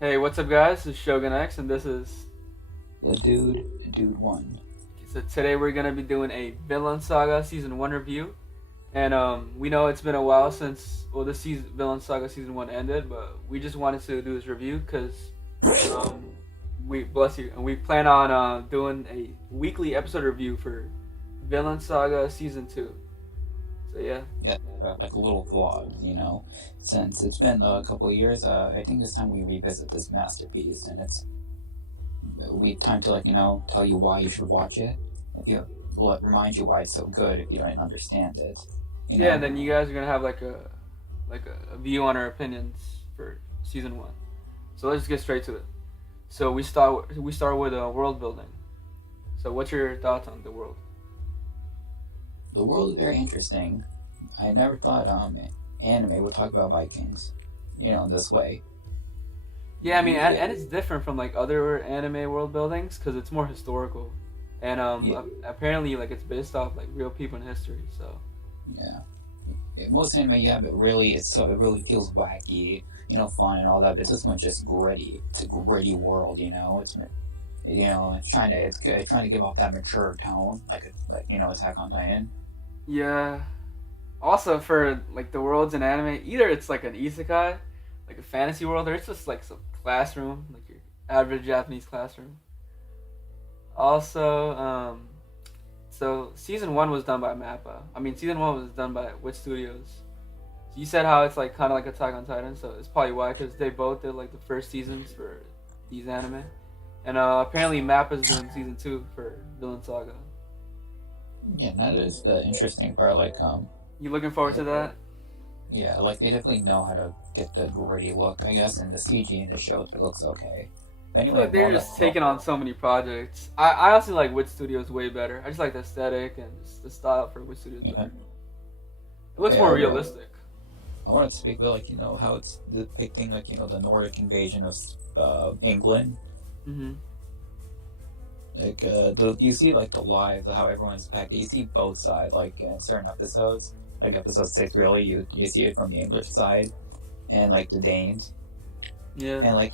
Hey, what's up, guys? This is Shogun X, and this is. The dude won. So today we're gonna be doing a Vinland Saga season one review, and we know it's been a while since this season Vinland Saga season one ended, but we just wanted to do this review because um, we bless you, and we plan on doing a weekly episode review for Vinland Saga season two. So yeah. Yeah, like a little vlog, since it's been a couple of years. I think it's time we revisit this masterpiece, and it's we time to tell you why you should watch it. If you remind you why it's so good if you don't understand it, you Yeah, and know. then you guys are gonna have like a view on our opinions for season one. So let's just get straight to it. So we start with world building. So what's your thoughts on the world? The world is very interesting. I never thought anime would talk about Vikings, in this way. Yeah, I mean, and, Yeah, and it's different from like other anime world buildings because it's more historical, and yeah, apparently like it's based off like real people in history. So yeah. Most anime, yeah, but really, it really feels wacky, fun and all that. But this one's just gritty. It's a gritty world, it's trying to give off that mature tone, Attack on Titan. yeah. Also for like the worlds in anime, either it's like an isekai, like a fantasy world, or it's just like some classroom, like your average Japanese classroom. Also, so season one was done by Mappa. I mean, season one was done by which studios? So you said how it's like kind of like Attack on Titan, so it's probably why because they both did like the first seasons for these anime, and apparently Mappa's doing season two for Vinland Saga. Yeah, that is the interesting part. You looking forward to that? Yeah, like they definitely know how to get the gritty look, I guess, and the CG in the show it looks okay. But I feel anyway, like they're going just back to taking on so many projects. I honestly like Wit Studios way better. I just like the aesthetic and just the style for Wit Studios yeah, better. It looks yeah, more realistic. I wanted to speak about how it's depicting the Nordic invasion of England. Hmm. You see the lives how everyone's packed. You see both sides in certain episodes. Like episode 6, really, you see it from the English side and the Danes Yeah. and the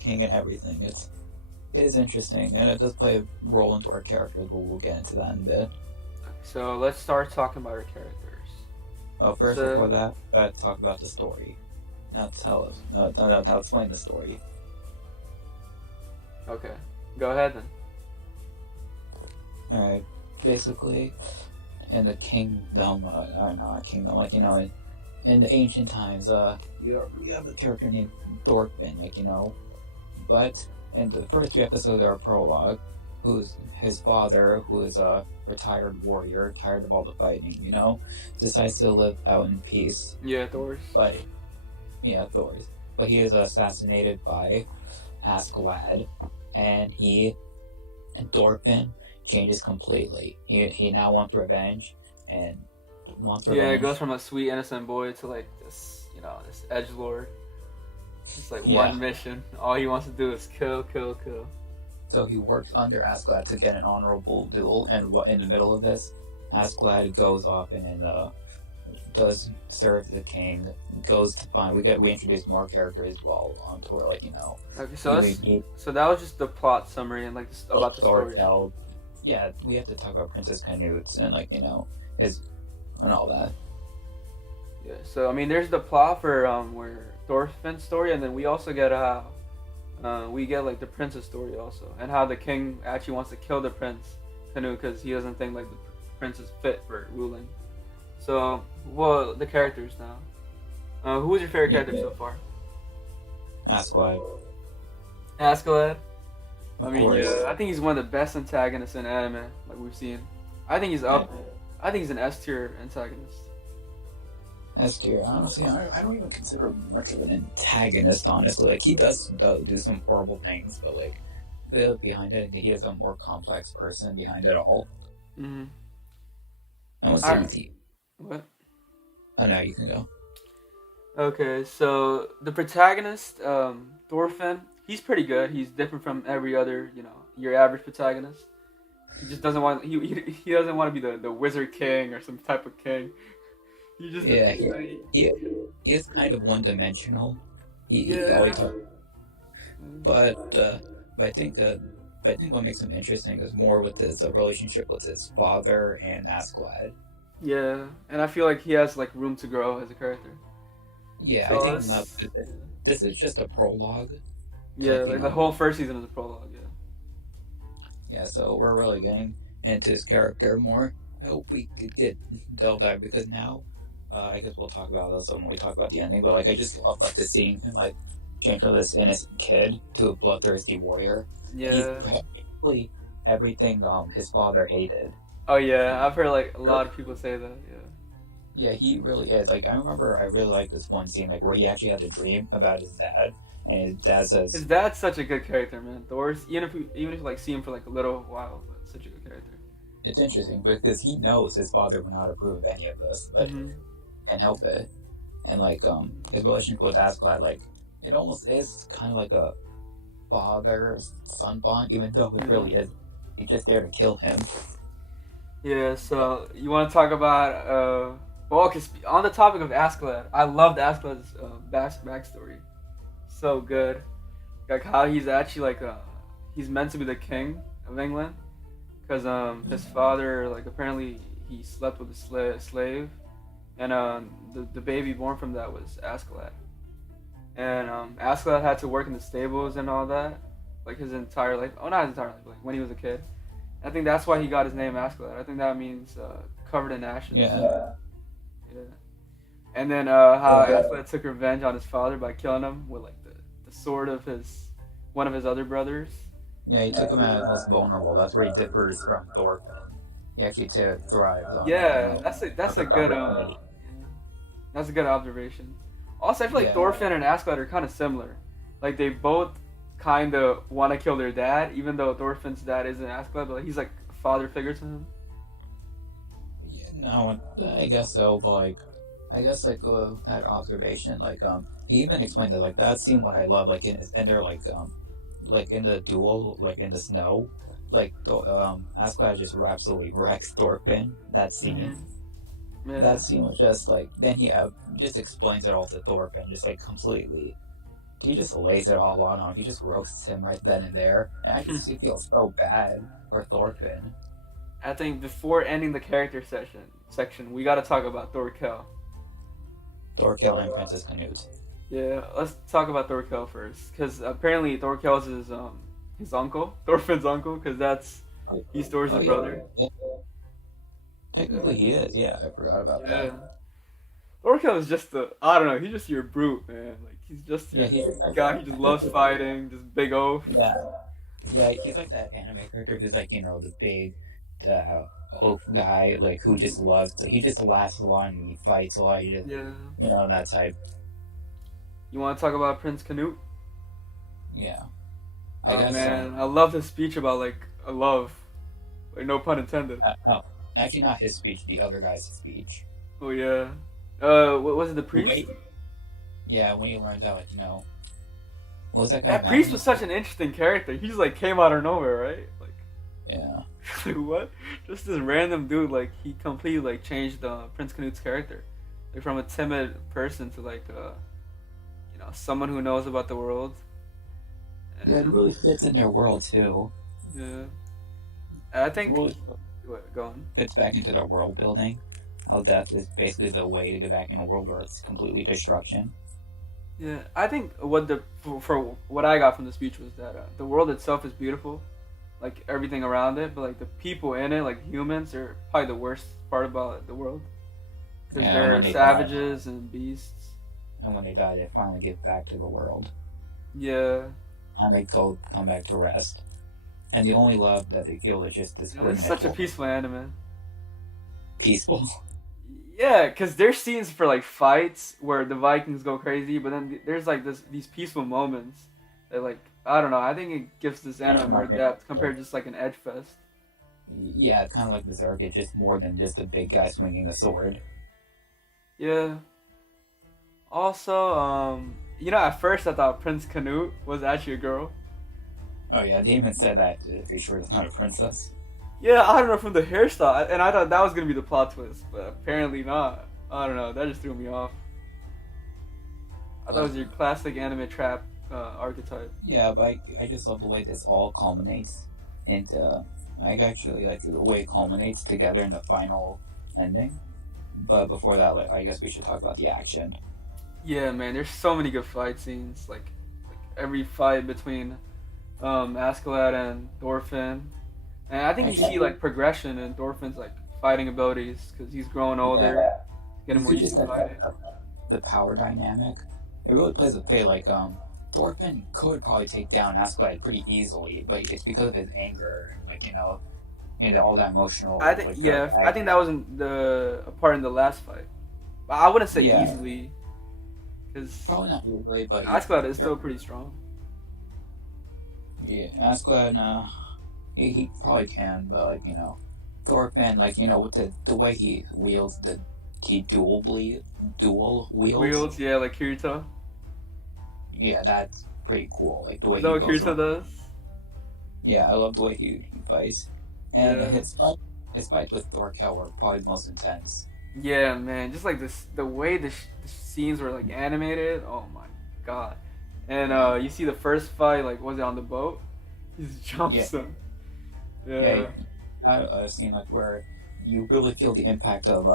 king and everything. It is interesting, and it does play a role into our characters, but we'll get into that in a bit. So let's start talking about our characters. First, before So that, let's talk about the story. Now tell us. Now explain the story. okay, go ahead then. All right. Basically, in the kingdom, or not kingdom, in the ancient times, you have a character named Thorfinn, but in the first 3 episodes are a prologue, who's his father, who is a retired warrior, tired of all the fighting, decides to live out in peace. Yeah, Thor's. But yeah, Thor's. But he is assassinated by Askeladd, and Thorfinn changes completely. He now wants revenge, and wants Yeah, it goes revenge. from a sweet innocent boy to like this, this edge lord. It's like Yeah, one mission. All he wants to do is kill, kill, kill. so he works under Askeladd to get an honorable duel, and what in the middle of this, Askeladd goes off and does serve the king. Goes to find we introduce more characters as well onto where Okay, so he, let's. he So that was just the plot summary and like about the story. Thorfeld. Yeah, we have to talk about Princess Canute and his and all that. Yeah. So I mean, there's the plot for where Thorfinn's story, and then we also get we get like the prince's story also, and how the king actually wants to kill the prince Canute because he doesn't think like the prince is fit for ruling. So, well, the characters now. Who was your favorite character Yeah, so far? Askeladd, Askeladd. I of mean, course. yeah, I think he's one of the best antagonists in anime like we've seen. I think he's Yeah. up. I think he's an S tier antagonist. S tier. Honestly, I don't even consider him much of an antagonist. Honestly, he do some horrible things, but behind it, he is a more complex person behind it all. Mm-hmm. I would All say right. with the. What? Oh no, you can go. Okay, so the protagonist, Thorfinn, he's pretty good. He's different from every other, your average protagonist. He just doesn't want he doesn't want to be the wizard king or some type of king. He just Yeah, you know, he, he, he is kind of one dimensional. He Yeah. always talk, but but I think what makes him interesting is more with his relationship with his father and Askeladd. Yeah, and I feel like he has like room to grow as a character. Yeah, I So think let's, this is just a prologue. yeah, Like, like the whole first season is a prologue. Yeah. yeah, so we're really getting into his character more. I hope we could get delve dive because now, I guess we'll talk about this when we talk about the ending. But like, I just love like the seeing him like change from this innocent kid to a bloodthirsty warrior, and he's Yeah. practically everything his father hated. Oh yeah, I've heard like a lot of people say that. Yeah. Yeah, he really is. Like, I remember I really liked this one scene like where he actually had a dream about his dad, and his dad His says, dad's such a good character, man. Thor's even if you like see him for like a little while, but such a good character. it's interesting because he knows his father would not approve of any of this, but Hmm. can't help it. And like his relationship with Askeladd, like it almost is kind of like a father son bond, even though it Yeah. really is. He's just there to kill him. Yeah. So you want to talk about well, cause on the topic of Askeladd, I loved Askeladd's backstory. So good. Like how he's actually like he's meant to be the king of England, because his father like apparently he slept with a slave, and the baby born from that was Askeladd, and Askeladd had to work in the stables and all that, like his entire life. Oh, not his entire life, but like when he was a kid. I think that's why he got his name Askeladd. I think that means covered in ashes. Yeah. Yeah. And then how Askeladd took revenge on his father by killing him with like the sword of his one of his other brothers. Yeah, he took him out as most vulnerable. That's where he differs from Thorfinn. He actually thrives on Yeah, that's a good opportunity. that's a good observation. Also, I feel like Yeah. Thorfinn and Askeladd are kind of similar. Like they both kind of want to kill their dad, even though Thorfinn's dad isn't Askeladd, but like, he's like a father figure to him. Yeah, no, I guess so. But like, I guess like that observation, like he even explained that like that scene. What I love, like in their like in the duel, like in the snow, like Askeladd just absolutely wrecks Thorfinn. That scene. Yeah. That scene was just like then he just explains it all to Thorfinn, just like completely. He just lays it all on him. He just roasts him right then and there, and I just feel so bad for Thorfinn. I think before ending the character section, we got to talk about Thorkel. Thorkel and Princess Canute. Yeah, let's talk about Thorkel first, because apparently Thorkel's his uncle, Thorfinn's uncle, because he's Thor's Oh, yeah. brother. Yeah. Technically, he is. Yeah, I forgot about Yeah. that. Thorkel is just I don't know, he's just your brute, man. Like he's just your Yeah, he's guy. He just loves fighting, just big oaf. Yeah, yeah, he's like that anime character who's like the big, oaf guy, like who just loves. He just laughs a lot and he fights a lot. He just, Yeah. that type. You want to talk about Prince Canute? Yeah, Oh guess man, I love his speech about like a love, like no pun intended. no, actually not his speech. The other guy's speech. Oh yeah. What was it? The priest? Wait. Yeah, when he learns out, what was that guy? That priest was such an interesting character. He just like came out of nowhere, right? Like, Yeah. like what? Just this random dude. Like he completely like changed Prince Canute's character, like from a timid person to like someone who knows about the world. And, Yeah, it really fits in their world too. yeah. I think. Really Go on. fits back into their world building. How death is basically the way to get back in a world where it's completely destruction. Yeah, I think for what I got from the speech was that the world itself is beautiful, like everything around it, but like the people in it, like humans, are probably the worst part about the world because Yeah, they're when they savages and beasts. And when they die, they finally get back to the world. Yeah, And they come back to rest. And the only love that they feel is just this it's such a peaceful anime. peaceful. Yeah, because there's scenes for like fights where the Vikings go crazy, but then there's like these peaceful moments that like I don't know. I think it gives this anime more depth compared to just like an edge fest. Yeah, it's kind of like Berserk. It's just more than just a big guy swinging a sword. Yeah. Also, at first I thought Prince Canute was actually a girl. Oh yeah, they even said that. Are you sure it's not a princess? Yeah, I don't know, from the hairstyle, and I thought that was gonna be the plot twist, but apparently not. I don't know, that just threw me off. I thought it But was your classic anime trap archetype. yeah, but I just love the way this all culminates into. I actually like the way it culminates together in the final ending. But before that, like, I guess we should talk about the action. Yeah, man. There's so many good fight scenes. Like every fight between Askeladd and Thorfinn, and I think you see Actually, like progression in Thorfinn's like fighting abilities because he's growing older, yeah, getting you more see used just to fighting. the power dynamic. It really plays a fate. Like Thorfinn could probably take down Askeladd pretty easily, but it's because of his anger, like and all that I emotional think like yeah, I think agony. that wasn't the a part in the last fight. But I wouldn't say Yeah, easily because probably not usually, but Askeladd is still pretty strong. yeah, Askeladd, he probably can, but like Thorfinn, like with the way he wields he dual wields. Wields, yeah, like Kirito. Yeah, that's pretty cool. Like the way Is that he what goes Kirito around. does? Yeah, I love the way he fights, and Yeah. his fights with Thorkel were probably the most intense. Yeah, man. Just like this, the way the scenes were like animated. Oh my god. And you see the first fight, like was it on the boat? He just Yeah, jumps him. yeah. Yeah. I've seen like where you really feel the impact of.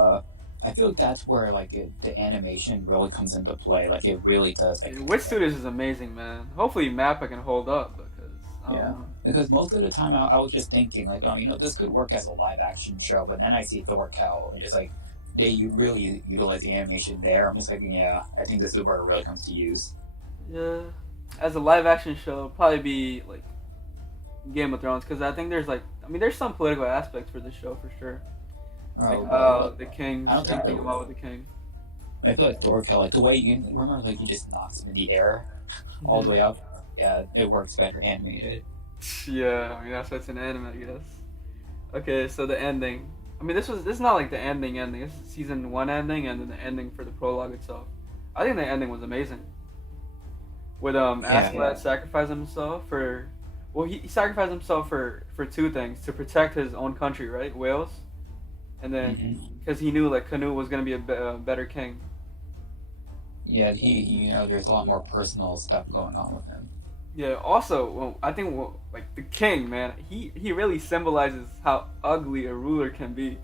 I feel like that's where like the animation really comes into play. Like it really does. Like Witch Studios is amazing, man. Hopefully Mappa can hold up because I don't yeah, know. because most of the time I was just thinking like, oh, this could work as a live action show, but then I see Thorkel and just like you really utilize the animation there. I'm just like, yeah, I think this is where it really comes to use. Yeah. As a live action show, it'll probably be like Game of Thrones because I think there's like I mean there's some political aspects for this show for sure. Like Oh, how but the king I don't think everything they about with the king. I feel like Thorkel, like the way you remember, like he just knocks him in the air all the Mhm. way up. Yeah, it works better animated. Yeah, I mean that's why it's an anime, I guess. Okay, so the ending. I mean, this is not like the ending. This is season one ending, and then the ending for the prologue itself. I think the ending was amazing. With Yeah, Askeladd sacrificing himself for, well, he sacrificed himself for two things: to protect his own country, right, Wales, and then hmm because he knew like Canute was gonna be a better king. yeah. There's a lot more personal stuff going on with him. Yeah. Also, well, I think like the king, man, he really symbolizes how ugly a ruler can be.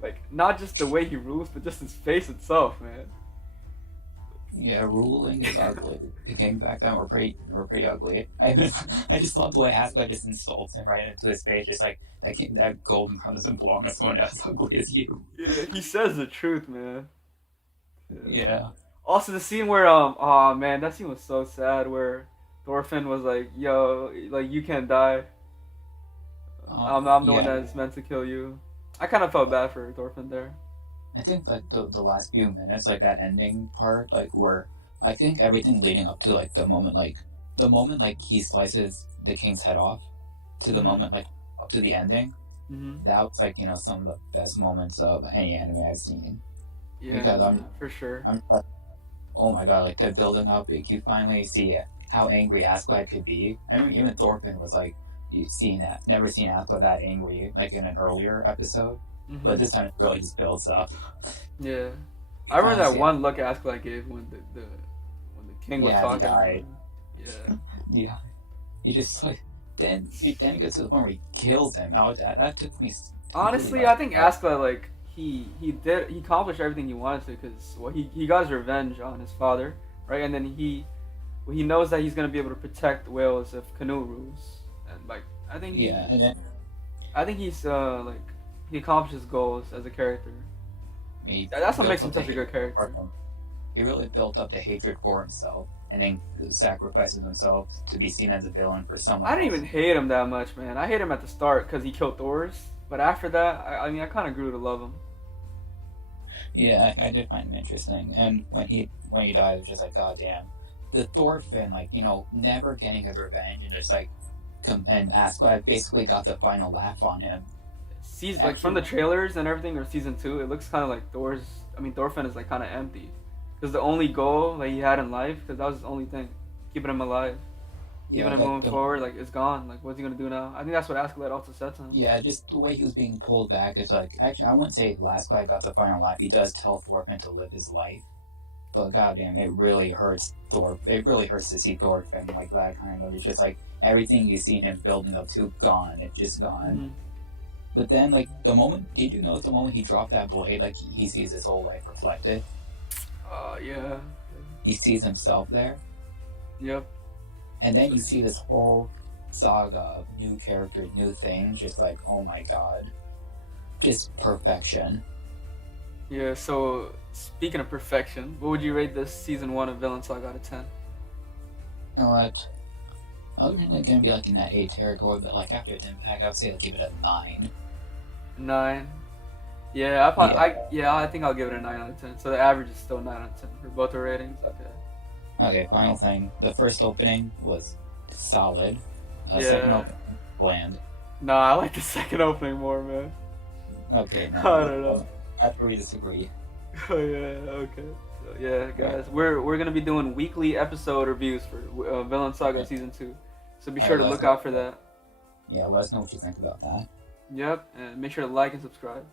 Like not just the way he rules, but just his face itself, man. Yeah, ruling is ugly. The kings back then were pretty ugly. I just love the way Askeladd just insults him right into his face, just like that golden crown doesn't belong to someone as ugly as you. Yeah, he says the truth, man. Yeah. Yeah. Also, the scene where oh man, that scene was so sad. Where Thorfinn was like, "Yo, like you can't die. I'm the one Yeah. that's meant to kill you." I kind of felt bad for Thorfinn there. I think like the last few minutes, like that ending part, like where I think everything leading up to like the moment like he slices the king's head off to the Mhm. moment like up to the ending, Mhm. that was like some of the best moments of any anime I've seen. Yeah, Because man, for sure. I'm like, oh my god, like the building up, like you finally see how angry Askeladd could be. I mean, even Thorfinn was like, you've seen that, never seen Askeladd that angry, like in an earlier episode. But Mhm. this time it really just builds up. Yeah. You I remember finally that see, one look Askeladd gave when the king was yeah, the talking. guy, Yeah. yeah, he just like, then he gets to the point where he kills him. Oh, that took me completely Honestly, by I think surprise. Askeladd like he accomplished everything he wanted to because well he got his revenge on his father, right? And then he knows that he's gonna be able to protect Wales if Canute rules, and like Yeah, and then I think he's like he accomplished his goals as a character. he That's what built makes him up the such a good hatred for character. him. He really built up the hatred for himself, and then sacrifices himself to be seen as a villain for someone I didn't else. even hate him that much, man. I hate him at the start because he killed Thor's, but after that, I mean, I kind of grew to love him. Yeah, I did find him interesting. And when he died, it was just like, God damn. The Thorfinn, like, never getting his revenge and just like and Askeladd basically got the final laugh on him. Season like from the Actually, trailers and everything, or season two, it looks kind of like Thorfinn is like kind of empty because the only goal that he had in life, because that was his only thing, keeping him alive, keeping yeah, him like moving forward, like it's gone. Like what's he gonna do now? I think that's what Askeladd also said to him. just the way he was being pulled back is like actually I wouldn't say Askeladd got the final laugh. He does tell Thorfinn to live his life. But goddamn, it really hurts Thor. It really hurts to see Thorfinn like that kind of. It's just like everything you see him building up to gone. It's just gone. Mm-hmm. But then, like the moment, did you notice the moment he dropped that blade? Like he sees his whole life reflected. Yeah. He sees himself there, Yep. and then you see this whole saga of new characters, new things. Just like, oh my god, just perfection. Yeah. So speaking of perfection, what would you rate this season 1 of Vinland Saga out of 10? You know what? I was really gonna be like in that 8 territory, but like after its impact, I would say I'd give it a 9. 9. Yeah, I probably, Yeah. I think I'll give it a 9 out of 10. So the average is still 9 out of 10 for both the ratings. Okay. Okay, final thing. The first opening was solid. Second Yeah. opening, bland. Nah, I like the second opening more, man. Okay, no. I don't know. After we disagree. Oh yeah, okay. So yeah, guys, we're gonna be doing weekly episode reviews for Vinland Saga season 2. So be sure to look out for that. Yeah, let us know what you think about that. Yep, and make sure to like and subscribe.